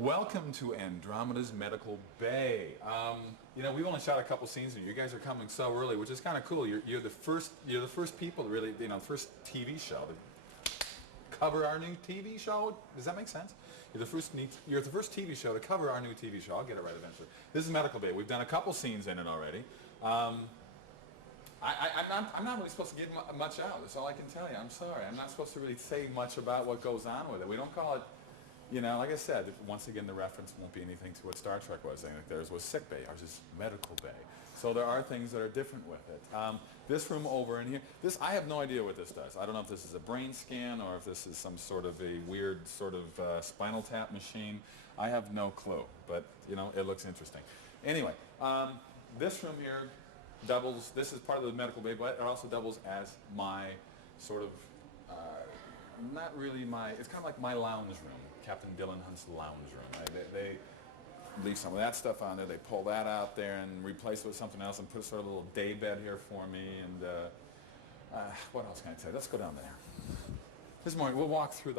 Welcome to Andromeda's Medical Bay. We've only shot a couple scenes here. You guys are coming so early, which is kind of cool. You're the first people to really, first TV show to cover our new TV show. Does that make sense? You're the first TV show to cover our new TV show. I'll get it right eventually. This is Medical Bay. We've done a couple scenes in it already. I'm not really supposed to give much out. That's all I can tell you. I'm sorry. I'm not supposed to really say much about what goes on with it. We don't call it. Like I said, once again, the reference won't be anything to what Star Trek was. Theirs was sick bay, ours is medical bay. So there are things that are different with it. This room over in here, I have no idea what this does. I don't know if this is a brain scan or if this is some sort of a weird sort of spinal tap machine. I have no clue, but it looks interesting. Anyway, this room here doubles, this is part of the medical bay, but it also doubles as my sort of, not really my, it's kind of like my lounge room. Captain Dylan Hunt's lounge room. Right? They leave some of that stuff on there. They pull that out there and replace it with something else and put a sort of little day bed here for me. And what else can I tell you? Let's go down there. This morning we'll walk through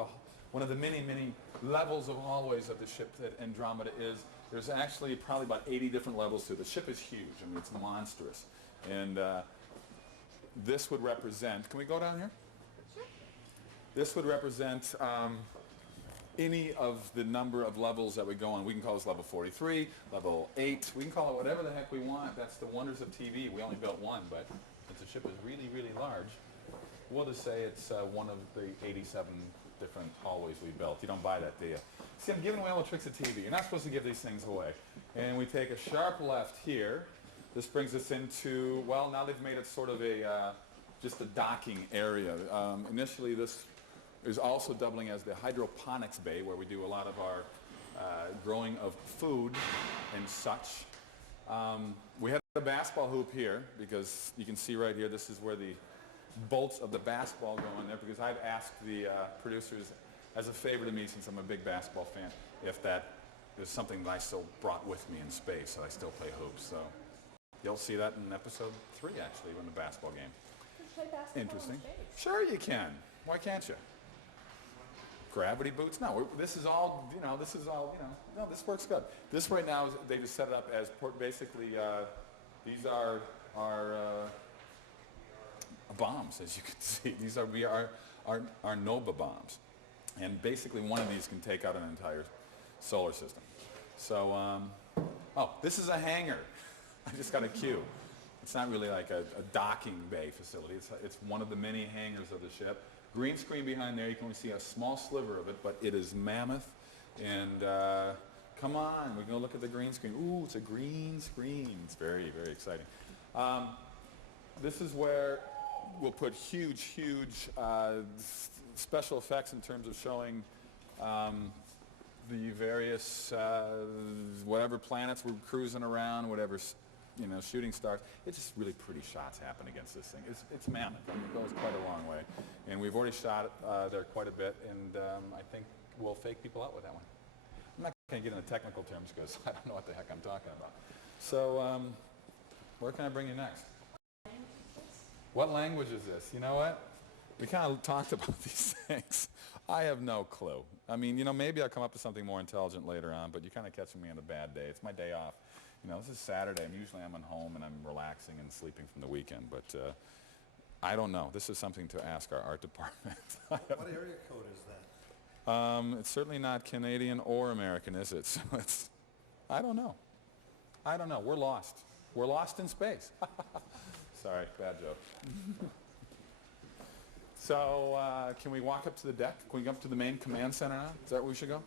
one of the many, many levels of hallways of the ship that Andromeda is. There's actually probably about 80 different levels to it. The ship is huge. I mean, it's monstrous. And this would represent, can we go down here? Sure. This would represent any of the number of levels that we go on. We can call this level 43, level 8. We can call it whatever the heck we want. That's the wonders of TV. We only built one, but since the ship is really, really large, we'll just say it's one of the 87 different hallways we built. You don't buy that, do you? See, I'm giving away all the tricks of TV. You're not supposed to give these things away. And we take a sharp left here. This brings us into, well, now they've made it sort of just a docking area. Initially, this is also doubling as the hydroponics bay, where we do a lot of our growing of food and such. We had a basketball hoop here because you can see right here, this is where the bolts of the basketball go in there, because I've asked the producers as a favor to me, since I'm a big basketball fan, if that is something that I still brought with me in space, that I still play hoops. So you'll see that in episode 3, actually, in the basketball game. Play basketball Interesting. in space. Sure you can. Why can't you? Gravity boots? No, this is all, no, this works good. This right now, they just set it up as basically, these are bombs, as you can see. These are Nova bombs. And basically one of these can take out an entire solar system. So, this is a hangar. I just got a cue. It's not really like a docking bay facility. It's one of the many hangars of the ship. Green screen behind there, you can only see a small sliver of it, but it is mammoth. And come on, we're going to look at the green screen. Ooh, it's a green screen. It's very, very exciting. This is where we'll put huge, huge special effects in terms of showing the various, whatever planets we're cruising around, whatever shooting stars. It's just really pretty shots happen against this thing. It's mammoth. It goes quite a long way. And we've already shot there quite a bit, and I think we'll fake people out with that one. I'm not going to get into technical terms because I don't know what the heck I'm talking about. So where can I bring you next? What language is this? You know what? We kind of talked about these things. I have no clue. I mean, maybe I'll come up with something more intelligent later on, but you're kind of catching me on a bad day. It's my day off. This is Saturday, and usually I'm at home and I'm relaxing and sleeping from the weekend, but I don't know. This is something to ask our art department. What area code is that? It's certainly not Canadian or American, is it? So I don't know. We're lost. We're lost in space. Sorry, bad joke. So can we walk up to the deck? Can we go up to the main command center now? Is that where we should go?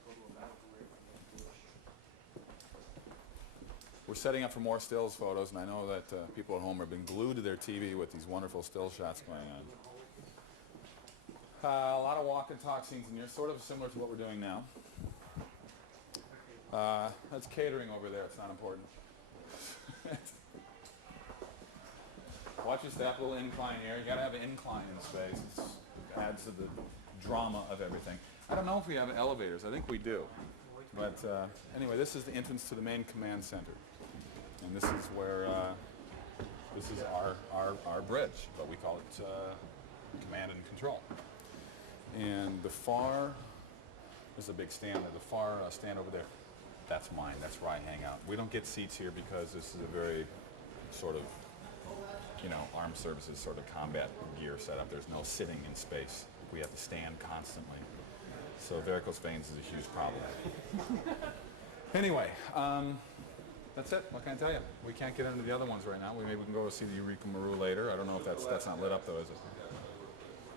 We're setting up for more stills photos, and I know that people at home have been glued to their TV with these wonderful still shots going on. A lot of walk and talk scenes in here, sort of similar to what we're doing now. That's catering over there. It's not important. Watch your step, a little incline here. You got to have an incline in space. It adds to the drama of everything. I don't know if we have elevators. I think we do. But anyway, this is the entrance to the main command center. And this is where, this is our bridge, but we call it command and control. And the far There's a big stand, the far stand over there. That's mine. That's where I hang out. We don't get seats here because this is a very sort of, you know, armed services sort of combat gear setup. There's no sitting in space. We have to stand constantly. So varicose veins is a huge problem. Anyway, that's it. What can I tell you? We can't get into the other ones right now. Maybe we can go see the Eureka Maru later. I don't know if that's not lit up though, is it?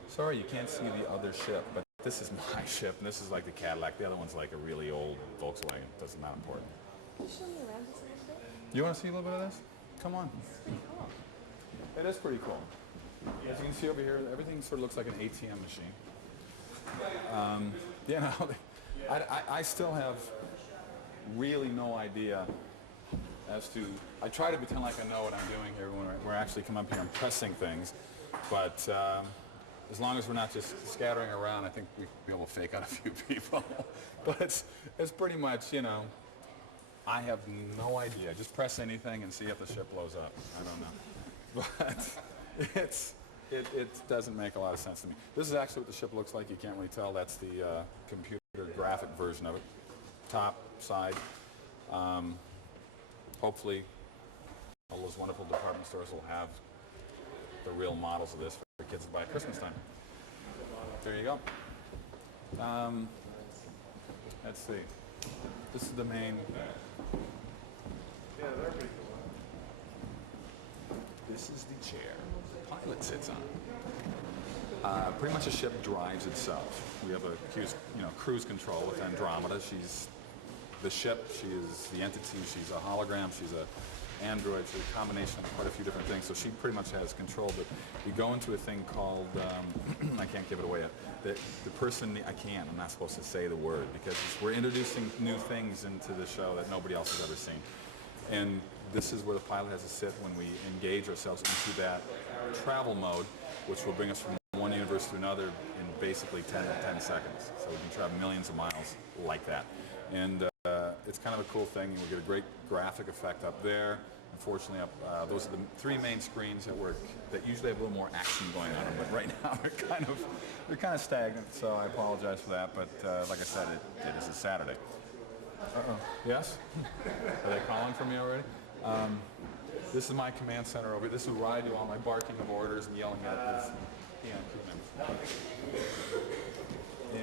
Sorry, you can't see the other ship, but this is my ship, and this is like the Cadillac. The other one's like a really old Volkswagen. That's not important. Can you show me around this a little bit? You want to see a little bit of this? Come on. It is pretty cool. As you can see over here, everything sort of looks like an ATM machine. You know, I still have really no idea as to, I try to pretend like I know what I'm doing here when we're actually come up here and pressing things, but as long as we're not just scattering around, I think we'll be able to fake out a few people. But it's pretty much, you know, I have no idea. Just press anything and see if the ship blows up. I don't know. But it doesn't make a lot of sense to me. This is actually what the ship looks like. You can't really tell. That's the computer graphic version of it. Top, side. Hopefully, all those wonderful department stores will have the real models of this for kids to buy at Christmas time. There you go. Let's see. This is the main. Yeah, they're pretty cool. This is the chair the pilot sits on. Pretty much a ship drives itself. We have a cruise control with Andromeda. She's the ship. She is the entity. She's a hologram. She's a android. She's a combination of quite a few different things. So she pretty much has control. But we go into a thing called I can't give it away yet. The person I'm not supposed to say the word because we're introducing new things into the show that nobody else has ever seen. And this is where the pilot has to sit when we engage ourselves into that travel mode, which will bring us from one universe to another in basically 10 seconds. So we can travel millions of miles like that. And it's kind of a cool thing. We get a great graphic effect up there. Unfortunately, those are the three main screens that usually have a little more action going on them. But right now they're kind of stagnant. So I apologize for that. But like I said, it is a Saturday. Uh-oh. Yes? Are they calling for me already? This is my command center over here. This is where I do all my barking of orders and yelling at this.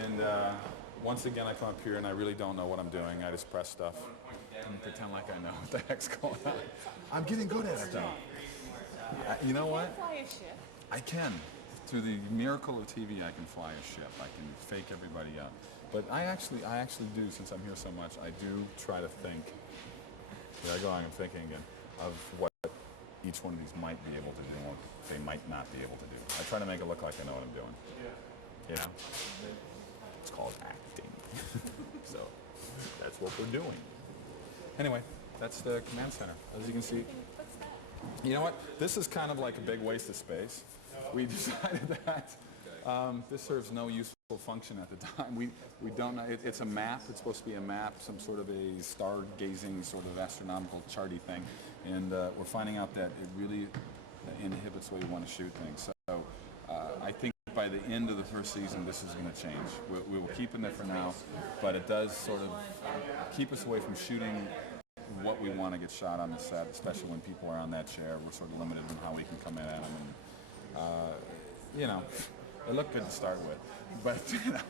And once again, I come up here and I really don't know what I'm doing. I just press stuff and pretend like I know what the heck's going on. I'm getting good at it, though. You know what? Can you fly a ship? I can. Through the miracle of TV, I can fly a ship. I can fake everybody up. But I actually do, since I'm here so much, I do try to think. There I go, I'm thinking again, of what each one of these might be able to do or they might not be able to do. I try to make it look like I know what I'm doing. You know? It's called acting. So, that's what we're doing. Anyway, that's the command center. As you can see, What's that? you know what? This is kind of like a big waste of space. We decided that this serves no useful function at the time. We don't know. It's a map. It's supposed to be a map, some sort of a star-gazing sort of astronomical charty thing. And we're finding out that it really inhibits the way we want to shoot things. So I think by the end of the first season, this is going to change. We will keep it there for now, but it does sort of keep us away from shooting what we want to get shot on the set, especially when people are on that chair. We're sort of limited in how we can come in at them. And, you know, it looked good to start with, but you know,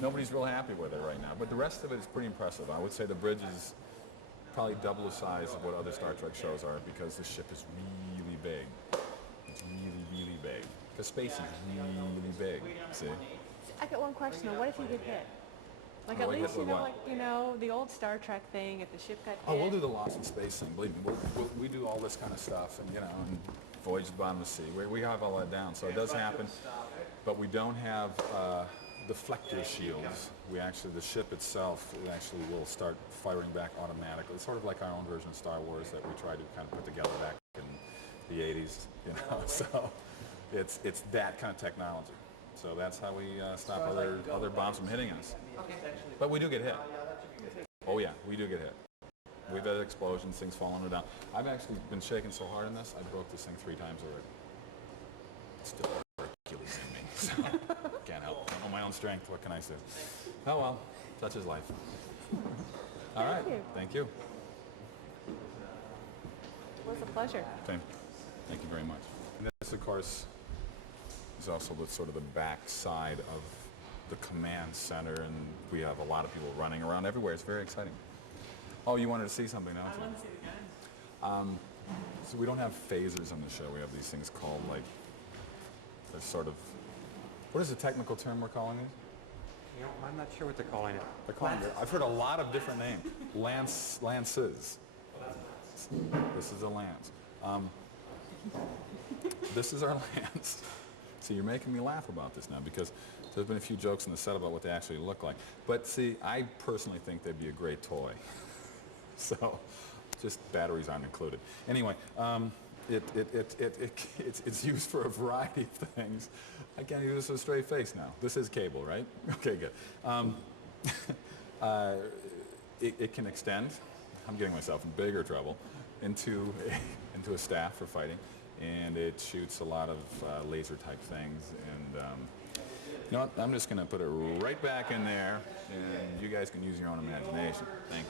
nobody's real happy with it right now. But the rest of it is pretty impressive. I would say the bridge is probably double the size of what other Star Trek shows are because the ship is really big. It's really, really big. Because space is really big, see? I got one question though. What if you get hit? Like Oh, at hit least with what? the old Star Trek thing. If the ship got hit. Oh, we'll do the Lost in Space thing. Believe me, we do all this kind of stuff, and you know, and Voyage to the Bottom of the Sea. We have all that down, so it does happen. But we don't have deflector shields. The ship itself, will start firing back automatically. It's sort of like our own version of Star Wars that we tried to kind of put together back in the 80s. You know, so it's that kind of technology. So that's how we stop other bombs from hitting us. But we do get hit. Oh yeah, we do get hit. We've had explosions, things falling down. I've actually been shaking so hard in this, I broke this thing 3 times already. It's still Hercules in me, so can't help. I don't know my own strength, what can I say? Oh well, Such is life. All right. you. Thank you. It was a pleasure. Same. Thank you very much. And this, of course, is also the sort of the back side of the command center, and we have a lot of people running around everywhere. It's very exciting. Oh, you wanted to see something else? I want to see the guns. So we don't have phasers on the show. We have these things called, like, they're sort of, what is the technical term we're calling these? You know, I'm not sure what they're calling it. They're calling it, I've heard a lot of different names. Lances. This is a lance. This is our lance. See, you're making me laugh about this now because there's been a few jokes in the set about what they actually look like. But see, I personally think they'd be a great toy. So, just batteries aren't included. Anyway, it's used for a variety of things. I can't use this with a straight face now. This is cable, right? Okay, good. It can extend. I'm getting myself in bigger trouble into a staff for fighting, and it shoots a lot of laser type things. And you know what? I'm just going to put it right back in there, and you guys can use your own imagination. Thank you.